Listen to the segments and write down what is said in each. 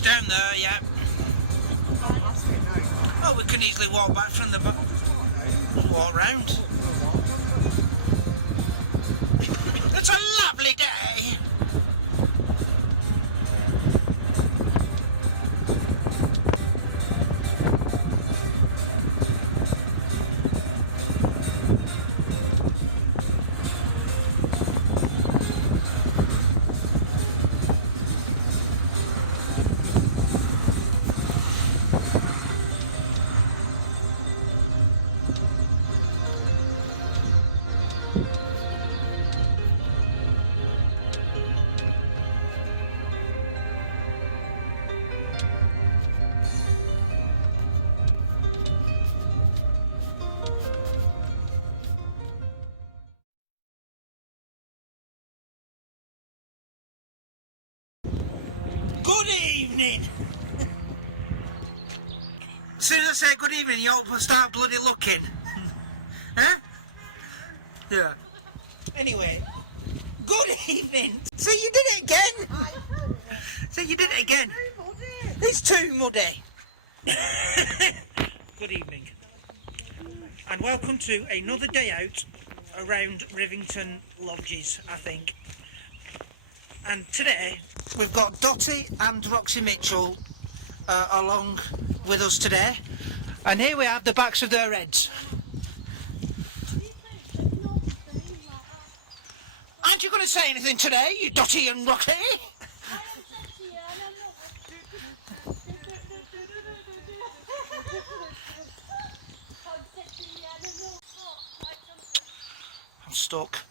It's down there, yeah. Oh, we can easily walk back from the back. Walk round. It's a lovely day. Good evening! As soon as I say good evening, you all start bloody looking. Huh? Yeah. Anyway, good evening! See, you did it again! See, you did it again! It's too muddy! Good evening. And welcome to another day out around Rivington lodges, I think. And today we've got Dotti and Roxy Mitchell along with us today, and here we have the backs of their heads. Aren't you going to say anything today, you Dotti and Roxy? I'm stuck.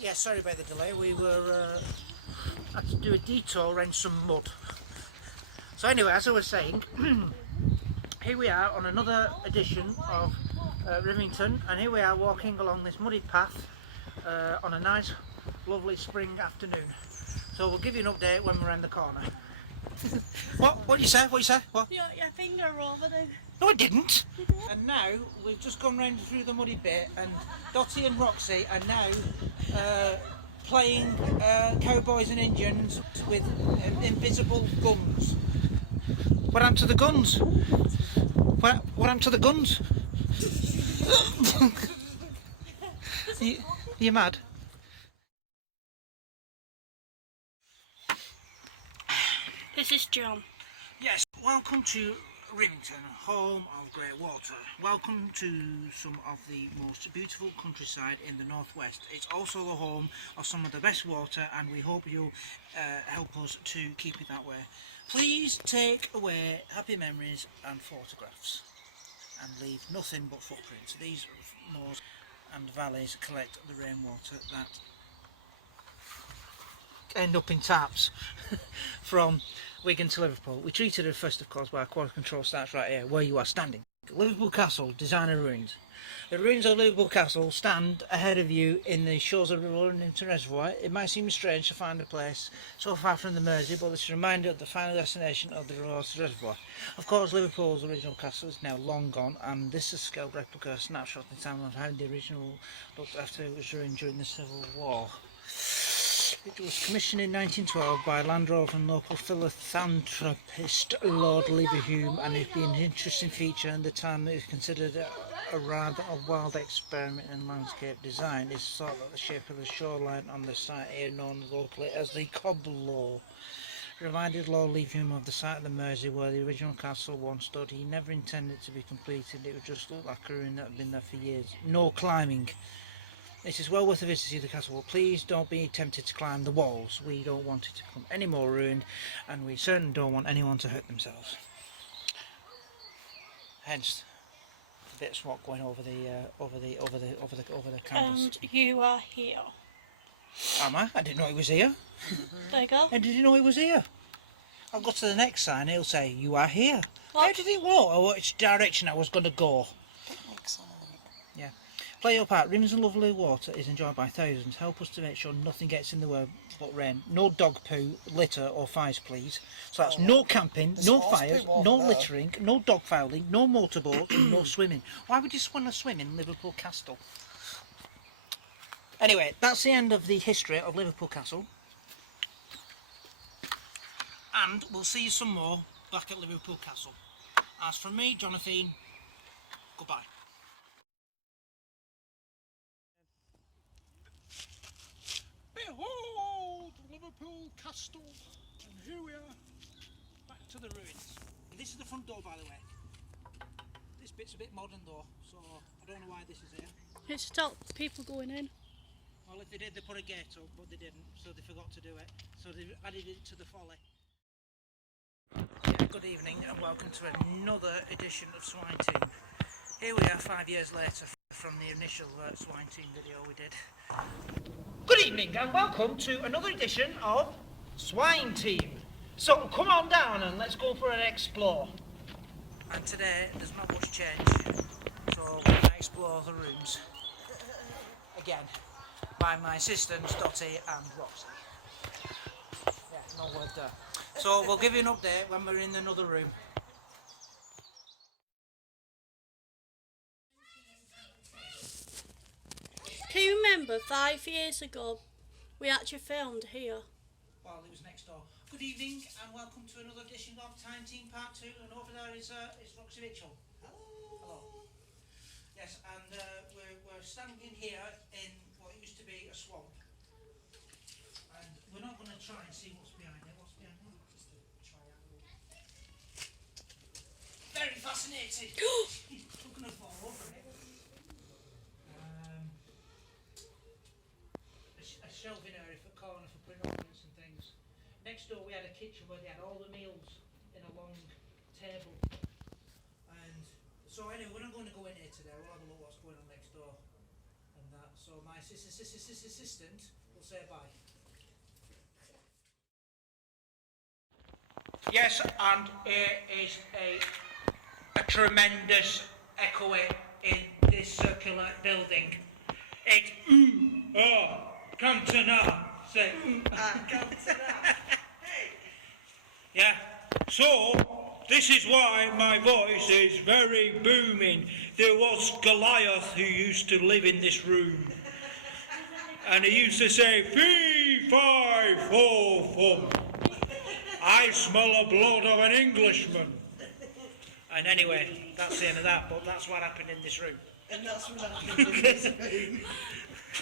Yeah, sorry about the delay. We were had to do a detour around some mud. So anyway, as I was saying, here we are on another edition of Rivington, and here we are walking along this muddy path on a nice, lovely spring afternoon. So we'll give you an update when we're around the corner. What you say? What you say? What? You got your finger over there. No, I didn't. And now we've just gone round through the muddy bit, and Dotti and Roxy are now playing cowboys and Indians with invisible guns. What happened to the guns? What happened to the guns? You mad? This is John. Yes, welcome to Rivington, home of great water. Welcome to some of the most beautiful countryside in the northwest. It's also the home of some of the best water, and we hope you'll help us to keep it that way. Please take away happy memories and photographs and leave nothing but footprints. These moors and valleys collect the rainwater that end up in taps from Wigan to Liverpool. We treated it first, of course, by quality control starts right here where you are standing. Liverpool Castle, designer ruins. The ruins of Liverpool Castle stand ahead of you in the shores of the Rivington Reservoir. It might seem strange to find a place so far from the Mersey, but it's a reminder of the final destination of the Rivington Reservoir. Of course, Liverpool's original castle is now long gone, and this is a scaled replica, a snapshot in time of how the original looked after it was ruined during the Civil War. It was commissioned in 1912 by landowner and local philanthropist Lord Liverpool, and it's been an interesting feature in the time that is considered a rather wild experiment in landscape design. It's sort of the shape of the shoreline on the site here, known locally as the Cobble. Reminded Lord Liverpool of the site of the Mersey where the original castle once stood. He never intended it to be completed, it would just look like a ruin that had been there for years. No climbing. It is well worth a visit to see the castle, but please don't be tempted to climb the walls. We don't want it to become any more ruined, and we certainly don't want anyone to hurt themselves. Hence, a bit of smoke going over the canvas. And you are here. Am I? I didn't know he was here. There you go. And did you know he was here? I'll go to the next sign. He'll say, "You are here." What? How did he know which direction I was going to go? Yeah. Play your part. Rivington lovely water is enjoyed by thousands. Help us to make sure nothing gets in the way but rain. No dog poo, litter or fires, please. So that's no camping, no fires, no littering, no dog fouling, no motorboats and no swimming. Why would you want to swim in Liverpool Castle? Anyway, that's the end of the history of Liverpool Castle. And we'll see you some more back at Liverpool Castle. As from me, Jonnathene, goodbye. Behold Liverpool Castle, and here we are, back to the ruins. And this is the front door, by the way. This bit's a bit modern though, so I don't know why this is here. It stopped people going in. Well, if they did, they put a gate up, but they didn't, so they forgot to do it. So they added it to the folly. Yeah, good evening and welcome to another edition of Swine Team. Here we are 5 years later from the initial Swine Team video we did. Good evening and welcome to another edition of Swine Team. So come on down and let's go for an explore. And today there's not much change, so we're going to explore the rooms again by my assistants Dotti and Roxy. Yeah, no word there. So we'll give you an update when we're in another room. Can you remember 5 years ago we actually filmed here? Well, it was next door. Good evening and welcome to another edition of Time Team Part 2, and over there is Roxy Mitchell. Hello. Yes, and we're standing here in what used to be a swamp. And we're not going to try and see what's behind it. What's behind it? Just a triangle. Very fascinating. We're going to fall over it. A shelving area for corner for putting ornaments and things. Next door we had a kitchen where they had all the meals in a long table. And so anyway, we're not going to go in here today. We'll have a look what's going on next door and that. So my assistant will say bye. Yes, and it is a tremendous echo in this circular building. It's come to now. Say come to now. Hey. Yeah. So this is why my voice is very booming. There was Goliath who used to live in this room, and he used to say, "Fee, fi, fo, fum. I smell the blood of an Englishman." And anyway, that's the end of that. But that's what happened in this room. And that's what happened in this room.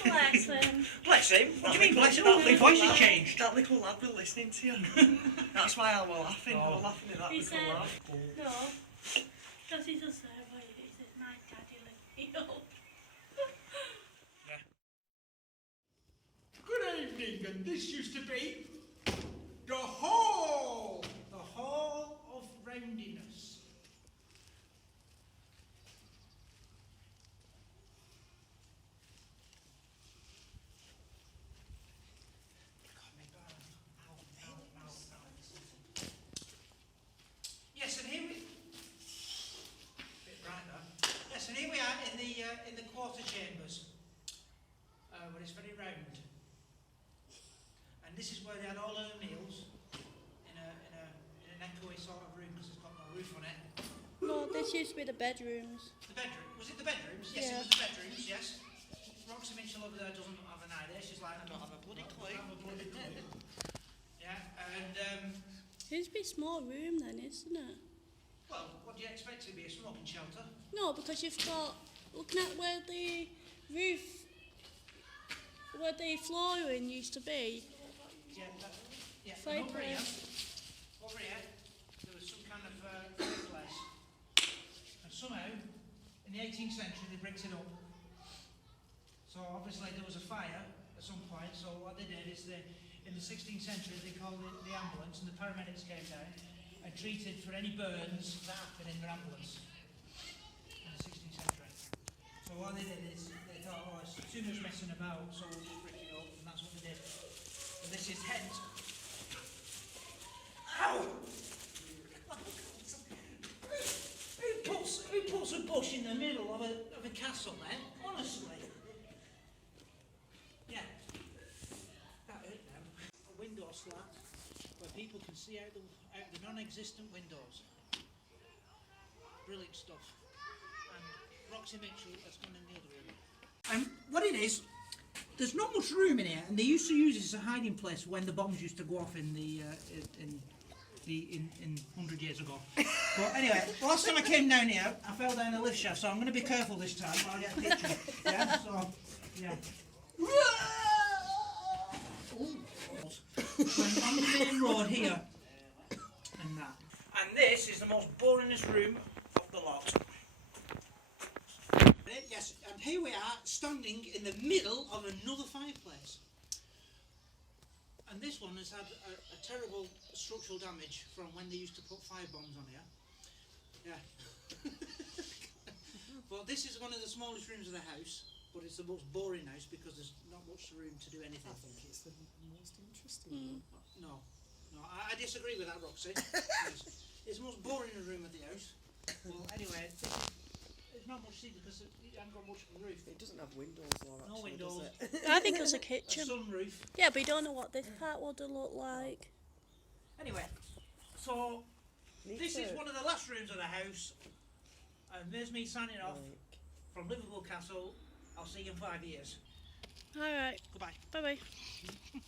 Bless him. Bless him? What do you mean bless him? My voice has changed. That little lad was listening to you. That's why I was laughing. I was laughing at that He little said, lad. no, because he's a server, he said, my daddy let me up. Good evening, and this used to be the Hall! The Hall of Roundiness. Yes, and here we... Bit brighter. Yes, and here we are in the quarter chambers, where it's very round. And this is where they had all their meals in an echoey sort of room because it's got no roof on it. No, this used to be the bedrooms. The bedroom, was it the bedrooms? Yes, Yeah. it was the bedrooms, yes. Roxy Mitchell over there doesn't have an idea, she's like, I don't have a bloody clue. Yeah, and It used to be a small room then, isn't it? well, what do you expect to be, a smoking shelter? No, because you've got, looking at where the roof, where the flooring used to be. Yeah, and Fireplace. over here, there was some kind of fireplace. And somehow, in the 18th century, they bricked it up. So obviously there was a fire at some point, so what they did is in the 16th century they called it the ambulance, and the paramedics came down and treated for any burns that happened in their ambulance in the 16th century. So what they did is they thought, oh, it's too much messing about, so we'll just brick it up, and that's what they did. And this is hence. Ow! Who puts a bush in the middle of a castle, man? Honestly. Yeah. That hurt now. A window slat where people can see out the non-existent windows. Brilliant stuff. And Roxy Mitchell has gone in the other room. And what it is, there's not much room in here, and they used to use this as a hiding place when the bombs used to go off in the in 100 years ago. But anyway, last time I came down here, I fell down a lift shaft, so I'm going to be careful this time while I get a picture. Yeah, so yeah. And on the main road here, and that. And this is the most boringest room of the lot. Yes, and here we are, standing in the middle of another fireplace. And this one has had a terrible structural damage from when they used to put fire bombs on here. Yeah. But this is one of the smallest rooms of the house, but it's the most boring house because there's not much room to do anything. I think it's the most interesting. No, I disagree with that, Roxy. Yes. It's the most boring room of the house. Well, anyway, there's not much to see because it hasn't got much of a roof. It doesn't have windows though, No actually, windows. does it? I think it was a A kitchen. sunroof. Yeah, but you don't know what this part would have looked like. Anyway, so Me this is too. one of the last rooms of the house, and there's me signing off Like, from Liverpool Castle. I'll see you in 5 years. Alright, Goodbye. bye bye.